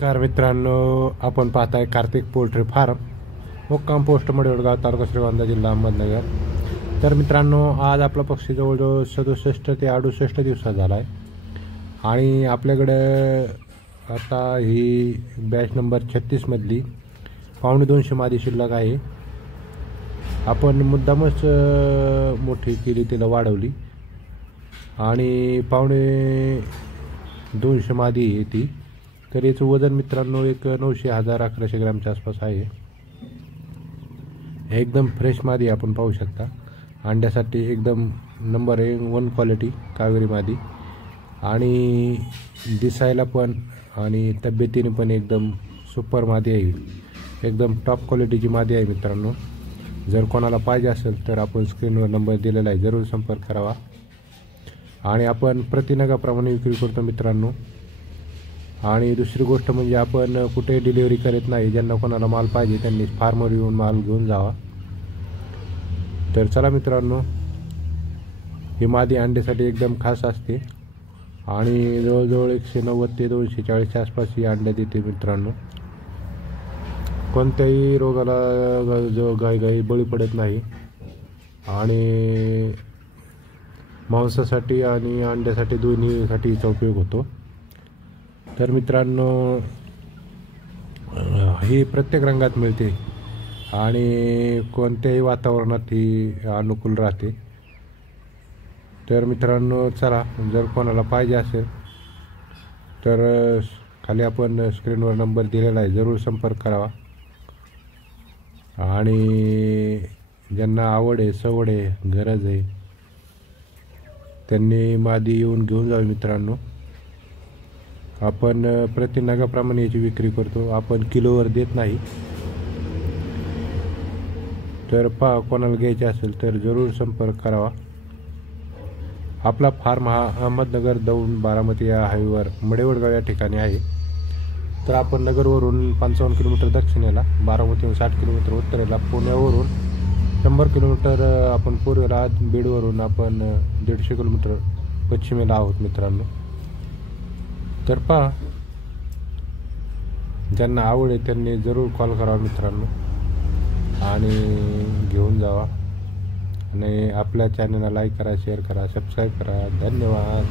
नमस्कार मित्रांनो, आपण पाहताय कार्तिक पोल्ट्री फार्म, मुक्काम पोस्ट मडेवडगाव, तालुका श्रीगोंदा, जिल्हा अहमदनगर। तर मित्रांनो, आज आपला पक्षी जवळजवळ 67 ते 68 दिवसात झाला आहे आणि आपल्याकडे आता ही बॅच नंबर 36 मधली 250 मादी शिल्लक आहे। आपण मुद्दामच मोठी केली, तिला वाढवली आणि 250 मादी आहे ती। तर याचं वजन मित्रांनो एक 900-1100 ग्रॅमच्या आसपास आहे। एकदम फ्रेश मादी आपण पाहू शकता। अंड्यासाठी एकदम नंबर 1 क्वालिटी कावेरी मादी आणि दिसायला पण आणि तब्येतीने पण एकदम सुपर मादी आहे। एकदम टॉप क्वालिटीची मादी आहे मित्रांनो। जर कोणाला पाहिजे असेल तर आपण स्क्रीनवर नंबर दिलेला आहे, जरूर संपर्क करावा। आणि आपण प्रतिनगाप्रमाणे विक्री करतो मित्रांनो। आणि दुसरी गोष्ट म्हणजे आपण कुठे डिलिव्हरी करत नाही, ज्यांना कोणाला माल पाहिजे त्यांनी फार्मवर येऊन माल घेऊन जावा। तर चला मित्रांनो, ही मादी अंड्यासाठी एकदम खास असते आणि जवळजवळ 190 ते 240च्या आसपास ही अंड्या देते मित्रांनो। कोणत्याही रोगाला जो गाई बळी पडत नाही आणि मांसासाठी आणि अंड्यासाठी दोन्हीसाठी हिचा उपयोग होतो। तर मित्रांनो, ही प्रत्येक रंगात मिळते आणि कोणत्याही वातावरणात ही अनुकूल राहते। तर मित्रांनो चला, जर कोणाला पाहिजे असेल तर खाली आपण स्क्रीनवर नंबर दिलेला आहे, जरूर संपर्क करावा। आणि ज्यांना आवड आहे, सवड आहे, गरज आहे त्यांनी मादी येऊन घेऊन जावी मित्रांनो। आपण प्रतिनगाप्रमाणे याची विक्री करतो, आपण किलोवर देत नाही। तर कोणाला घ्यायचे असेल तर जरूर संपर्क करावा। आपला फार्म हा अहमदनगर दौंड बारामती या हायवेवर मडेवडगाव या ठिकाणी आहे। तर आपण नगरवरून 55 किलोमीटर दक्षिणेला, बारामतीहून 60 किलोमीटर उत्तरेला, पुण्यावरून 100 किलोमीटर आपण पूर्वेला, बीडवरून आपण 150 किलोमीटर पश्चिमेला आहोत मित्रांनो। तर ज्यांना आवड आहे त्यांनी जरूर कॉल करावा मित्रांनो आणि घेऊन जावा। आणि आपल्या चॅनलला लाईक करा, शेअर करा, सबस्क्राईब करा। धन्यवाद।